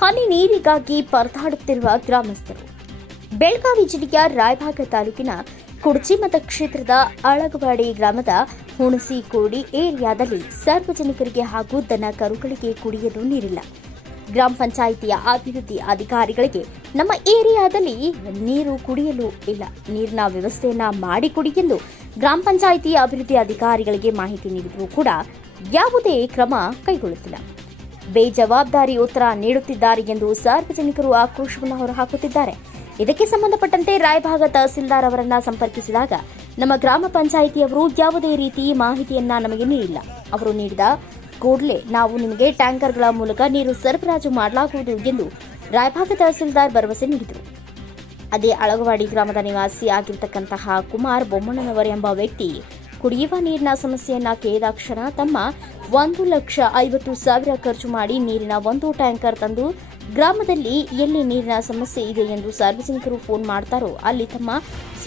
ಹನಿ ನೀರಿಗಾಗಿ ಪರದಾಡುತ್ತಿರುವ ಗ್ರಾಮಸ್ಥರು. ಬೆಳಗಾವಿ ಜಿಲ್ಲೆಯ ರಾಯಭಾಗ ತಾಲೂಕಿನ ಕುಡ್ಚಿ ಮತಕ್ಷೇತ್ರದ ಅಳಗವಾಡಿ ಗ್ರಾಮದ ಹುಣಸಿಕೋಡಿ ಏರಿಯಾದಲ್ಲಿ ಸಾರ್ವಜನಿಕರಿಗೆ ಹಾಗೂ ದನ ಕರುಗಳಿಗೆ ಕುಡಿಯಲು ನೀರಿಲ್ಲ. ಗ್ರಾಮ ಪಂಚಾಯಿತಿಯ ಅಭಿವೃದ್ಧಿ ಅಧಿಕಾರಿಗಳಿಗೆ ನಮ್ಮ ಏರಿಯಾದಲ್ಲಿ ನೀರು ಕುಡಿಯಲು ಇಲ್ಲ. ನೀರಿನ ವ್ಯವಸ್ಥೆಯನ್ನ ಮಾಡಿ ಎಂದು ಗ್ರಾಮ ಪಂಚಾಯಿತಿ ಅಭಿವೃದ್ಧಿ ಅಧಿಕಾರಿಗಳಿಗೆ ಮಾಹಿತಿ ನೀಡಿದರೂ ಕೂಡ ಯಾವುದೇ ಕ್ರಮ ಕೈಗೊಳ್ಳುತ್ತಿಲ್ಲ. ಬೇಜವಾಬ್ದಾರಿ ಉತ್ತರ ನೀಡುತ್ತಿದ್ದಾರೆ ಎಂದು ಸಾರ್ವಜನಿಕರು ಆಕ್ರೋಶವನ್ನು ಹೊರಹಾಕುತ್ತಿದ್ದಾರೆ. ಇದಕ್ಕೆ ಸಂಬಂಧಪಟ್ಟಂತೆ ರಾಯಭಾಗ ತಹಸೀಲ್ದಾರ್ ಅವರನ್ನ ಸಂಪರ್ಕಿಸಿದಾಗ ನಮ್ಮ ಗ್ರಾಮ ಪಂಚಾಯಿತಿಯವರು ಯಾವುದೇ ರೀತಿ ಮಾಹಿತಿಯನ್ನ ನಮಗೆ ನೀಡಿಲ್ಲ. ಅವರು ನೀಡಿದ ಕೂಡಲೇ ನಾವು ನಿಮಗೆ ಟ್ಯಾಂಕರ್ಗಳ ಮೂಲಕ ನೀರು ಸರಬರಾಜು ಮಾಡಲಾಗುವುದು ಎಂದು ರಾಯಭಾಗ ತಹಸೀಲ್ದಾರ್ ಭರವಸೆ ನೀಡಿದರು. ಅದೇ ಅಳಗವಾಡಿ ಗ್ರಾಮದ ನಿವಾಸಿ ಆಗಿರ್ತಕ್ಕಂತಹ ಕುಮಾರ್ ಬೊಮ್ಮಣ್ಣನವರ್ ಎಂಬ ವ್ಯಕ್ತಿ ಕುಡಿಯುವ ನೀರಿನ ಸಮಸ್ಯೆಯನ್ನ ಕೇಳಿದಾಕ್ಷಣ ತಮ್ಮ ಒಂದು ಲಕ್ಷ ಐವತ್ತು ಸಾವಿರ ಖರ್ಚು ಮಾಡಿ ನೀರಿನ ಒಂದು ಟ್ಯಾಂಕರ್ ತಂದು ಗ್ರಾಮದಲ್ಲಿ ಎಲ್ಲಿ ನೀರಿನ ಸಮಸ್ಯೆ ಇದೆ ಎಂದು ಸಾರ್ವಜನಿಕರು ಫೋನ್ ಮಾಡ್ತಾರೋ, ಅಲ್ಲಿ ತಮ್ಮ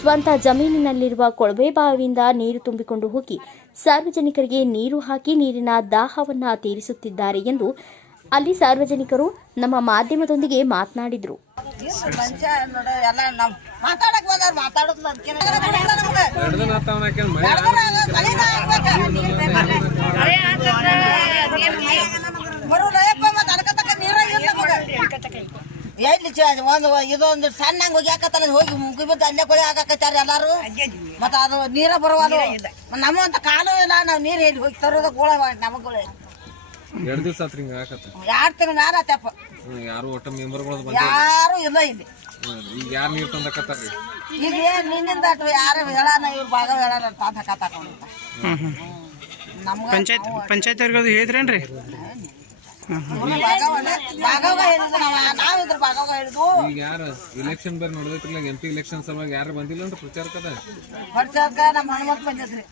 ಸ್ವಂತ ಜಮೀನಿನಲ್ಲಿರುವ ಕೊಳವೆ ಬಾವಿಯಿಂದ ನೀರು ತುಂಬಿಕೊಂಡು ಹೋಗಿ ಸಾರ್ವಜನಿಕರಿಗೆ ನೀರು ಹಾಕಿ ನೀರಿನ ದಾಹವನ್ನ ತೀರಿಸುತ್ತಿದ್ದಾರೆ ಎಂದು ಅಲ್ಲಿ ಸಾರ್ವಜನಿಕರು ನಮ್ಮ ಮಾಧ್ಯಮದೊಂದಿಗೆ ಮಾತನಾಡಿದರು. ನಮ್ಗೆ ಒಂದು ಇದೊಂದು ಸಣ್ಣ ಹಂಗ ಹೋಗಿ ಮುಗಿಬಿಟ್ಟು ಅಲ್ಲೇ ಕೊಳಿ ಹಾಕತ್ತಾರ ಎಲ್ಲಾರು ಮತ್ತ ಅದು ನೀರ ಬರುವ ನಮ್ಮಂತ ಕಾಲು ಇಲ್ಲ, ನಾವು ನೀರು ಎಲ್ಲಿ ಹೋಗಿ ತರೋದ ಗೋಳ ನಮಗಳು ಎರಡು ದಿವಸ ಆತ್ರಿ ಹಿಂಗ ಹಾಕತ್ತ ಯಾರು ತಿಂಗಳ ಮ್ಯಾಲ ಆತಪ್ಪ. ಯಾರು ಒಟ್ಟ ಮೆಂಬರ್ಗಳು ಬಂದ ಯಾರು ಇಲ್ಲ ಇಲ್ಲಿ. ಈಗ ಯಾರು ನೀರು ತಂದಕತ್ತಾರ್ರಿ? ಈಗ ಏನ್ ನಿನ್ನಿಂದ ಯಾರು ಹೇಳಾನ ಇವ್ರ ಭಾಗ ಹೇಳಾನ ತಾತ ನಮ್ಗ ಪಂಚಾಯತ್ ಪಂಚಾಯತ್ ಅವ್ರಿಗೆ ಹೇಳಿದ್ರೇನ್ರಿ? ಈಗ ಯಾರು ಇಲೆಕ್ಷನ್ ಬೇರೆ ನೋಡ್ಬೇಕಿಲ್ಲ ಎಂ ಪಿ ಇಲೆಕ್ಷನ್ ಸಲುವಾಗಿ ಯಾರು ಬಂದಿಲ್ಲ ಅಂತ ಪ್ರಚಾರಕ್ಕದ? ವರ್ಷಕ್ಕ ನಮ್ಮ ಹನುಮಂತ ಬಂದಿದ್ರಿ.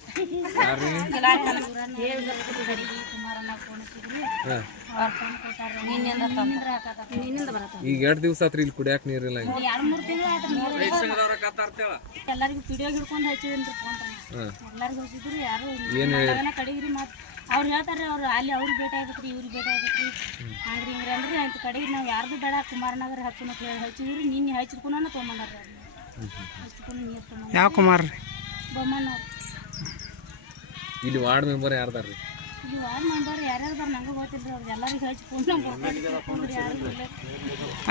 ಯಾರ್ರಿ. ಈಗ ಎರಡ್ ದಿವಸ ಆತ್ರಿ ಇಲ್ಲಿ ಕುಡಿಯಾಕ ನೀರಿಲ್ಲ ಎಲ್ಲರಿಗೂ ಪಿಡಿಯೋ ಹಿಡ್ಕೊಂಡು ಹಚ್ಚಿದ್ರಿ. ಎಲ್ಲರಿಗೂ ಹಚ್ಚಿದ್ರು ಯಾರು ಏನ್ ಕಡೆಗ್ರಿ ಮತ್ತೆ ಅವ್ರು ಹೇಳ್ತಾರೆ ಅವ್ರು ಅಲ್ಲಿ ಅವ್ರಿಗೆ ಭೇಟಿ ಆಗತ್ರಿ ಇವ್ರಿಗೆ ಭೇಟಿ ಆಗತ್ರಿ ಹಂಗ್ರಿ ಹಿಂಗ್ರಿ ಅಂದ್ರೆ ಅಂತ ಕಡೆಗೆ ನಾವು ಯಾರ್ದು ಬೇಡ ಕುಮಾರನಗರ ಹಚ್ಚು ಹೇಳಿ. ಹಚ್ಚಿದ್ರಿ ನಿನ್ನೆ ಹಚ್ಚಿದ್ಕೊಂಡು ತೊಗೊಂಬಂದಾರ ಹಚ್ಕೊಂಡು ನೀರು ತೊಗೊಂಡು ಯಾವ ಕುಮಾರ್ ರೀ ಬೊಮ್ಮನ ಇಲ್ಲಿ ವಾರ್ಡ್ ಮೆಂಬರ್ ಯಾರ್ದಾರ್ರಿ? ಇದು ವಾರ್ಡ್ ಮೆಂಬರ್ ಯಾರ್ಯಾರು ಬಾರ ನಂಗೆ ಗೊತ್ತಿಲ್ರಿ ಅವ್ರು ಎಲ್ಲರಿಗೂ ಹಚ್ಚಿ ಫೋನ್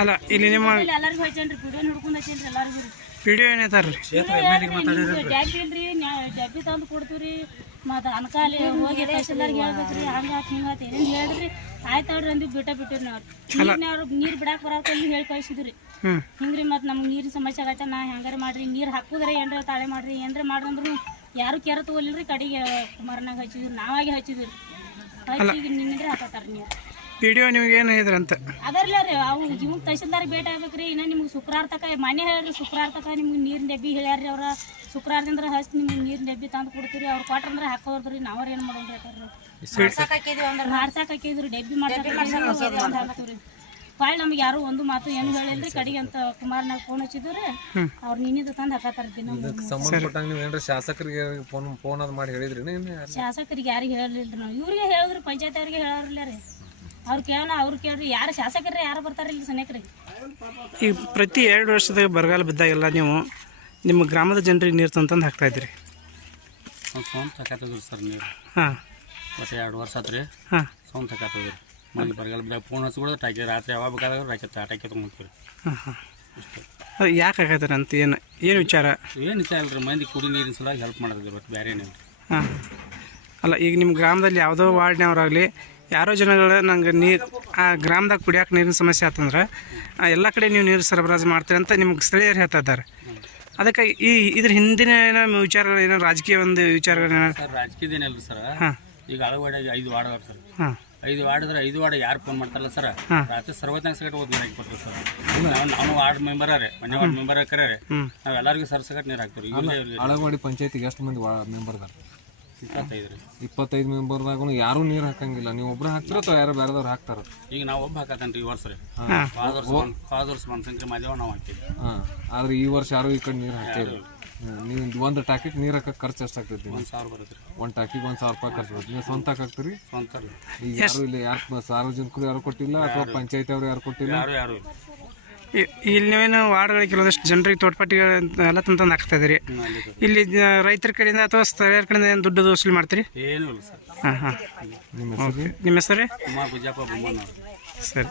ಅಲ್ಲ ಇಲ್ಲಿ ನಿಮ್ಮ ಎಲ್ಲರಿಗೂ ಹಚ್ಚೇನ್ರಿ ವಿಡಿಯೋ ಹಿಡ್ಕೊಂಡು ಹಚ್ಚೇನ್ರಿ ಎಲ್ಲರಿಗೂ. ವಿಡಿಯೋ ಏನೈತಾರ್ರಿ ಡ್ಯಾಬಿ ಇಲ್ರಿ ಡಬ್ಬಿ ತಂದು ಕೊಡ್ತೀವ್ರಿ. ಮತ್ತು ಅನ್ಕಾಲಿ ಹೋಗಿ ತಹಸೀಲ್ದಾರ್ಗೆ ಹೇಳ್ಬೇಕ್ರಿ ಹಂಗಾತ್ ಹಿಂಗಾತ್ ಏನೇನು ಹೇಳ್ರಿ. ಆಯ್ತು ಅವ್ರಿ ಅಂದು ಬಿಟ್ಟ ಬಿಟ್ಟಿರಿ ನಾವು. ನೀರಿನವ್ರು ನೀರು ಬಿಡಾಕ್ ಬರತ್ತ ಹೇಳಿ ಕಳಿಸಿದ್ರಿ. ಹಿಂಗ್ರಿ ಮತ್ತು ನಮ್ಗೆ ನೀರಿನ ಸಮಸ್ಯೆ ಆಗತ್ತ ನಾ ಹೆಂಗಾರ ಮಾಡ್ರಿ ನೀರು ಹಾಕುದ್ರೆ ಏನ್ರ ತಾಳೆ ಮಾಡ್ರಿ ಏನ್ರ ಮಾಡ್ರಿ ಅಂದ್ರು ಯಾರು ಕೆರೆ ತಗೋಲಿಲ್ರಿ ಕಡೆಗೆ ಕುಮಾರನಾಗ ಹಚ್ಚಿದ್ರಿ ನಾವಾಗಿ ಹಚ್ಚಿದ್ರಿ. ವಿಡಿಯೋ ನಿಮ್ಗೆ ಏನು ಹೇಳಿದ್ರಂತೆ ಅದರ್ಲ ರೀ ಅವು ನಿಮ್ಗೆ ತಹಸೀಲ್ದಾರ್ ಭೇಟಿ ಆಗ್ಬೇಕ್ರಿ. ಇನ್ನ ನಿಮ್ಗೆ ಶುಕ್ರವಾರ ತಕ ಮನೆ ಹೇಳ್ರಿ ಶುಕ್ರವಾರ ತಕ ನಿಮ್ಗೆ ನೀರಿನ ಡಬ್ಬಿ ಹೇಳ್ಯಾರ್ರಿ ಅವ್ರ. ಶುಕ್ರವಾರದಿಂದ ಹಚ್ಚಿ ನಿಮ್ಗೆ ನೀರಿನ ಡಬ್ಬಿ ತಂದು ಕೊಡ್ತೀರಿ. ಅವ್ರು ಕೊಟ್ರಂದ್ರೆ ಹಾಕೋದ್ರಿ ನಾವ್ರ ಏನು ಮಾಡೋದ್ರಿ ಅಂದ್ರೆ. ಮಾಡ್ಸಾಕ್ ಹಾಕಿದ್ರಿ ಡಬ್ಬಿ ಮಾಡ್ಸಾಕ ಹೊಳ್ ನಮ್ಗೆ ಯಾರು ಒಂದು ಮಾತು ಏನು ಹೇಳಿಲ್ರಿ ಕಡೆಗೆ ಅಂತ ಕುಮಾರ್ನಾಗ ಫೋನ್ ಹಚ್ಚಿದ್ರಿ. ಅವ್ರು ನಿನ್ನಿಂದ ತಂದು ಹಾಕತ್ತಾರ ದಿನ ಸಂಬಂಧಪಟ್ಟಂಗ ನೀವು ಏನ್ರ ಶಾಸಕರಿಗೆ ಫೋನ್ ಫೋನ್ ಅದು ಮಾಡಿ ಹೇಳಿದ್ರಿ ಶಾಸಕರಿಗೆ ಯಾರಿಗೆ ಹೇಳಿಲ್ರಿ ನಾವು? ಇವ್ರಿಗೆ ಹೇಳಿದ್ರು ಪಂಚಾಯತ್ ಅವ್ರಿಗೆ ಹೇಳೋರಿಲ್ಲ ರೀ. ಅವ್ರು ಕೇಳೋಣ ಅವ್ರು ಕೇಳ್ರಿ. ಯಾರು ಶಾಸಕರೇ ಯಾರು ಬರ್ತಾರೆ ಇಲ್ಲಿ ಸನೇಕ್ರಿ? ಈಗ ಪ್ರತಿ ಎರಡು ವರ್ಷದಾಗ ಬರಗಾಲ ಬಿದ್ದಾಗೆಲ್ಲ ನೀವು ನಿಮ್ಮ ಗ್ರಾಮದ ಜನರಿಗೆ ನೀರು ತಂತಂದು ಹಾಕ್ತಾ ಇದ್ರಿ ಫೋನ್ ಸೌಂಡ್ ಸರ್ ನೀರು. ಹಾಂ. ಮತ್ತೆ ಎರಡು ವರ್ಷ ಆತ್ರಿ. ಹಾಂ. ಫೋನ್ ತಕಾತದ್ರಿ ಮಂದಿ ಬರಗಾಲ ಬಿದ್ದಾಗ ಫೋನ್ ಹಚ್ಬಿಡೋದು ಟಾಕಿ ರಾತ್ರಿ ಯಾವಾಗ ಬೇಕಾದಾಗ ರಾಕಿ ಟಾಕಿ ತೊಗೊಂಡ್ತೀವಿ ಹಾಂ ಹಾಂ ಅದು ಯಾಕೆ ಆಗತ್ತಾರ ಅಂತ ಏನು ಏನು ವಿಚಾರ? ಏನು ಇಷ್ಟ ರೀ ಮಂದಿ ಕುಡಿ ನೀರಿನ ಸಲುವಾಗಿ ಹೆಲ್ಪ್ ಮಾಡೋದು ಬಟ್ ಬೇರೆ ಏನಿಲ್ಲ. ಹಾಂ. ಅಲ್ಲ ಈಗ ನಿಮ್ಮ ಗ್ರಾಮದಲ್ಲಿ ಯಾವುದೋ ವಾರ್ಡ್ನವರಾಗಲಿ ಯಾರೋ ಜನಗಳು ನಂಗೆ ನೀರು ಆ ಗ್ರಾಮದಾಗ ಕುಡಿಯೋಕೆ ನೀರಿನ ಸಮಸ್ಯೆ ಆತಂದ್ರೆ ಎಲ್ಲ ಕಡೆ ನೀವು ನೀರು ಸರಬರಾಜು ಮಾಡ್ತೀರಿ ಅಂತ ನಿಮ್ಗೆ ಸ್ಥಳೀಯರು ಹೇಳ್ತಾ ಇದ್ದಾರೆ. ಅದಕ್ಕೆ ಈ ಇದ್ರ ಹಿಂದಿನ ಏನೋ ವಿಚಾರಗಳು ಏನೋ ರಾಜಕೀಯ ಒಂದು ವಿಚಾರಗಳು ಏನೋ ಸರ್ ರಾಜಕೀಯದೇನಿಲ್ಲ ಸರ್. ಹಾಂ. ಈಗ ಅಳಗವಾಡಿಗೆ ಐದು ವಾರ್ಡ್ ಸರ್. ಹಾಂ. ಐದು ವಾರ್ಡ್ ಇದ್ರೆ ಐದು ವಾರ್ಡ್ ಯಾರು ಫೋನ್ ಮಾಡ್ತಾರಲ್ಲ ಸರ್ ರಾತ್ರಿ ಸರ್ವತ್ನಾಗ ಸಗಟ್ ಓದ್ ನೀರು ಹಾಕ್ಬಿಡ್ತೀವಿ ಸರ್ ನಾವು ನಾವು ವಾರ್ಡ್ ಮೆಂಬರ್ ರೀ ಮನೆ ವಾರ್ಡ್ ಮೆಂಬರ್ ಕರೆ ನಾವೆಲ್ಲರಿಗೂ ನಾವು ಎಲ್ಲರಿಗೂ ಸರ್ ಸಗಟ್ ನೀರು ಹಾಕ್ತೀವಿ ಅಳಗವಾಡಿ ಪಂಚಾಯತಿಗೆ ಎಷ್ಟು ಮಂದಿ ಮೆಂಬರ್ ಅದಾರ ಇಪ್ಪತ್ತೈದು ರೀ ಇಪ್ಪತ್ತೈದು ಮೆಂಬರ್ದಾಗ ಯಾರು ನೀರ್ ಹಾಕಂಗಿಲ್ಲ. ನೀವು ಒಬ್ರು ಹಾಕ್ತಾರ ಅಥವಾ ಯಾರು ಬೇರೆದವ್ರು ಹಾಕ್ತಾರ? ಈಗ ನಾವು ಒಬ್ಬ ಹಾಕತ್ತೇನ್ರಿ ಈ ವರ್ಷ ರೀ. ಫಾದರ್ಸ್ ಫಾದರ್ಸ್ ಮನ್ಸಂಕ್ರಿ ಮಾದೇವ ನಾವು ಹಾಕ್ತೀವಿ ಹಾ. ಆದ್ರೆ ಈ ವರ್ಷ ಯಾರು ಈ ಕಡೆ ನೀರ್ ಹಾಕ್ತಿಲ್ಲ. ನೀವು ಒಂದು ಟ್ಯಾಕಿಗೆ ನೀರು ಹಾಕಕ್ಕೆ ಖರ್ಚು ಎಷ್ಟಾಗ್ತೈತಿ ಒಂದು ಸಾವಿರ ಬರುತ್ತೆ ಒಂದು ಟಾಕಿಗೆ ಒಂದು ಸಾವಿರ ರೂಪಾಯಿ ಖರ್ಚು ಬರುತ್ತೆ. ನೀವು ಸ್ವಂತ ಹಾಕ್ತೀರಿ? ಸ್ವಂತ ಈಗ ಯಾರು ಇಲ್ಲ ಯಾರು ಸಾರ್ವಜನಿಕರು ಯಾರು ಕೊಟ್ಟಿಲ್ಲ ಅಥವಾ ಪಂಚಾಯತ್ ಅವರು ಯಾರು ಕೊಟ್ಟಿಲ್ಲ? ಯಾರು ಯಾರು ಇಲ್ಲ. ಇಲ್ಲಿ ನೀವೇನು ವಾರ್ಡ್ಗಳಿಗೆ ಕೆಲವೊಂದಷ್ಟು ಜನರಿಗೆ ತೋಟಪಟ್ಟಿಗಳು ಎಲ್ಲ ತಂದು ಹಾಕ್ತಾ ಇದ್ದೀರಿ. ಹ್ಮ್, ಇಲ್ಲಿ ರೈತರ ಕಡೆಯಿಂದ ಅಥವಾ ಸ್ಥಳೀಯರ ಕಡೆಯಿಂದ ಏನು ದುಡ್ಡು ವಸೂಲಿ ಮಾಡ್ತೀರಿ? ಏನೂ ಇಲ್ಲ ಸರ್. ಹಾಂ ಹಾಂ. ನಿಮ್ಮ ಹೆಸರು? ನಿಮ್ಮ ಹೆಸರು? ಕುಮಾರ್ ಸರಿ.